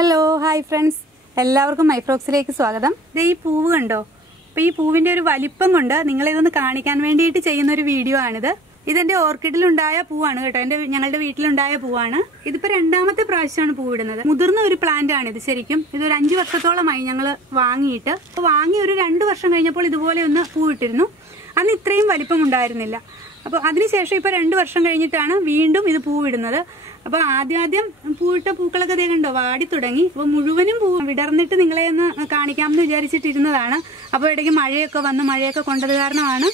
Hello hi friends, എല്ലാവർക്കും മൈഫ്രോക്സിലേക്ക് സ്വാഗതം. ഇത് ഈ പൂവ് കണ്ടോ? അപ്പോൾ ഈ പൂവിന്റെ ഒരു വലിപ്പം കൊണ്ട് നിങ്ങളെ ഇതൊന്ന് കാണിക്കാൻ വേണ്ടിയിട്ട് ചെയ്യുന്ന ഒരു വീഡിയോ ആണിത്. ഇതെന്റെ ഓർക്കിഡിലുണ്ടായ പൂവാണ് കേട്ടോ. ഞങ്ങളുടെ വീട്ടിലുണ്ടായ പൂവാണ്. ഇതിപ്പോ രണ്ടാമത്തെ പ്രാവശ്യമാണ് പൂവിടുന്നത്. മുതിർന്ന ഒരു പ്ലാന്റ് ആണിത്. ശരിക്കും ഇതൊരു 5 വർഷത്തോളമായി ഞങ്ങൾ വാങ്ങിയിട്ട്. വാങ്ങി ഒരു 2 വർഷം കഴിഞ്ഞപ്പോൾ ഇതുപോലെ ഒന്ന് പൂവിട്ടിരുന്നു. അന്ന് ഇത്രയും വലിപ്പം ഉണ്ടായിരുന്നില്ല. അപ്പോൾ അതിനുശേഷം ഇപ്പൊ 2 വർഷം കഴിഞ്ഞിട്ടാണ് വീണ്ടും ഇത് പൂവിടുന്നത്. അപ്പൊ ആദ്യം പൂവിട്ട പൂക്കളൊക്കെ ദേ കണ്ടോ വാടി തുടങ്ങി. അപ്പൊ മുഴുവനും പൂ വിടർന്നിട്ട് നിങ്ങളെ ഒന്ന് കാണിക്കാമെന്ന് വിചാരിച്ചിട്ടിരുന്നതാണ്. അപ്പോൾ ഇടയ്ക്ക് മഴയൊക്കെ കൊണ്ടത് കാരണമാണ്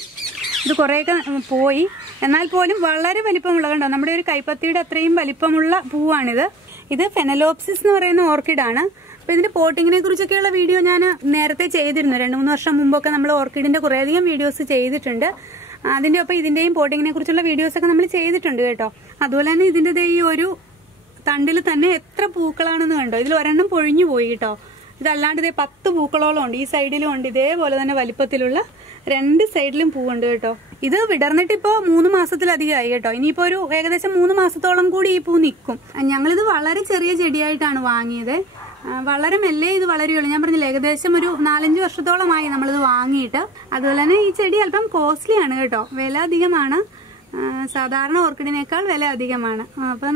ഇത് കുറേയൊക്കെ പോയി. എന്നാൽ പോലും വളരെ വലിപ്പമുള്ള കണ്ടോ, നമ്മുടെ ഒരു കൈപ്പത്തിയുടെ അത്രയും വലിപ്പമുള്ള പൂവാണിത്. ഇത് ഫെനലോപ്സിസ് എന്ന് പറയുന്ന ഓർക്കിഡാണ്. അപ്പൊ ഇതിന്റെ പോട്ടിങ്ങിനെ കുറിച്ചൊക്കെയുള്ള വീഡിയോ ഞാൻ നേരത്തെ ചെയ്തിരുന്നു. 2-3 വർഷം മുമ്പൊക്കെ നമ്മൾ ഓർക്കിഡിന്റെ കുറേയധികം വീഡിയോസ് ചെയ്തിട്ടുണ്ട്. അതിന്റെ ഒപ്പം ഇതിന്റെയും പോട്ടിങ്ങിനെ കുറിച്ചുള്ള വീഡിയോസ് ഒക്കെ നമ്മൾ ചെയ്തിട്ടുണ്ട് കേട്ടോ. അതുപോലെ തന്നെ ഇതിന്റെ ഈ ഒരു തണ്ടിൽ തന്നെ എത്ര പൂക്കളാണെന്ന് കണ്ടോ. ഇതിൽ ഒരെണ്ണം പൊഴിഞ്ഞു പോയി കേട്ടോ. ഇതല്ലാണ്ട് ഇതേ 10 പൂക്കളോളം ഉണ്ട്. ഈ സൈഡിലും ഉണ്ട് ഇതേപോലെ തന്നെ വലിപ്പത്തിലുള്ള 2 സൈഡിലും പൂവുണ്ട് കേട്ടോ. ഇത് വിടർന്നിട്ട് ഇപ്പോ 3 മാസത്തിലധികമായി കേട്ടോ. ഇനിയിപ്പോ ഒരു ഏകദേശം 3 മാസത്തോളം കൂടി ഈ പൂ നിൽക്കും. ഞങ്ങളിത് വളരെ ചെറിയ ചെടിയായിട്ടാണ് വാങ്ങിയത്. വളരെ മെല്ലെ ഇത് വളരുകയുള്ളൂ. ഞാൻ പറഞ്ഞില്ല, ഏകദേശം ഒരു 4-5 വർഷത്തോളമായി നമ്മളിത് വാങ്ങിയിട്ട്. അതുപോലെ തന്നെ ഈ ചെടി അല്പം കോസ്റ്റ്ലി ആണ് കേട്ടോ. വില അധികമാണ്. സാധാരണ ഓർക്കിഡിനേക്കാൾ വില അധികമാണ്. അപ്പൊ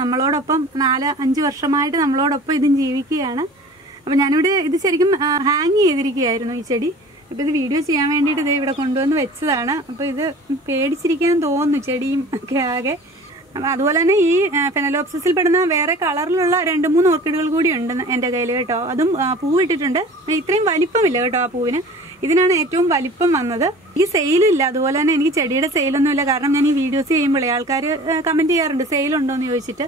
നമ്മളോടൊപ്പം 4-5 വർഷമായിട്ട് നമ്മളോടൊപ്പം ഇതും ജീവിക്കുകയാണ്. അപ്പൊ ഞാനിവിടെ ഇത് ശരിക്കും ഹാങ് ചെയ്തിരിക്കുകയായിരുന്നു ഈ ചെടി. അപ്പൊ ഇത് വീഡിയോ ചെയ്യാൻ വേണ്ടിയിട്ട് ഇത് ഇവിടെ കൊണ്ടുവന്ന് വെച്ചതാണ്. അപ്പൊ ഇത് പേടിച്ചിരിക്കാൻ തോന്നുന്നു ചെടിയും ഒക്കെ ആകെ. അതുപോലെ തന്നെ ഈ ഫെനലോപ്സിസിൽ പെടുന്ന വേറെ കളറിലുള്ള 2-3 ഓർക്കിഡുകൾ കൂടി ഉണ്ട് എന്റെ കയ്യിൽ കേട്ടോ. അതും പൂവിട്ടിട്ടുണ്ട്. ഇത്രയും വലിപ്പമില്ല കേട്ടോ ആ പൂവിന്. ഇതിനാണ് ഏറ്റവും വലിപ്പം വന്നത്. ഈ സെയിലില്ല. അതുപോലെ തന്നെ എനിക്ക് ചെടിയുടെ സെയിലൊന്നുമില്ല. കാരണം ഞാൻ ഈ വീഡിയോസ് ചെയ്യുമ്പോഴേ ആൾക്കാർ കമന്റ് ചെയ്യാറുണ്ട് സെയിലുണ്ടോന്ന് ചോദിച്ചിട്ട്.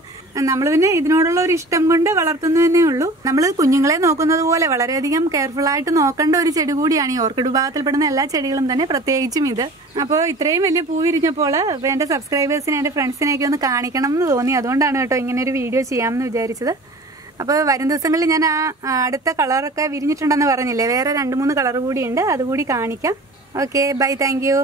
നമ്മൾ പിന്നെ ഇതിനോടുള്ള ഒരു ഇഷ്ടം കൊണ്ട് വളർത്തുന്നതന്നെ ഉള്ളൂ. നമ്മൾ കുഞ്ഞുങ്ങളെ നോക്കുന്നത് പോലെ വളരെയധികം കെയർഫുൾ ആയിട്ട് നോക്കേണ്ട ഒരു ചെടി കൂടിയാണ് ഈ ഓർക്കിഡ് വിഭാഗത്തിൽപ്പെടുന്ന എല്ലാ ചെടികളും തന്നെ, പ്രത്യേകിച്ചും ഇത്. അപ്പോൾ ഇത്രയും വലിയ പൂ വിരിഞ്ഞപ്പോൾ എന്റെ സബ്സ്ക്രൈബേഴ്സിനെ എന്റെ ഫ്രണ്ട്സിനെയൊക്കെ ഒന്ന് കാണിക്കണം എന്ന് തോന്നി. അതുകൊണ്ടാണ് കേട്ടോ ഇങ്ങനെ ഒരു വീഡിയോ ചെയ്യാമെന്ന് വിചാരിച്ചത്. അപ്പോൾ വരും ദിവസങ്ങളിൽ ഞാൻ അടുത്ത കളറൊക്കെ വിരിഞ്ഞിട്ടുണ്ടെന്ന് പറഞ്ഞില്ലേ, വേറെ 2-3 കളർ കൂടിയുണ്ട്. അതുകൂടി കാണിക്കാം. Okay, bye, thank U.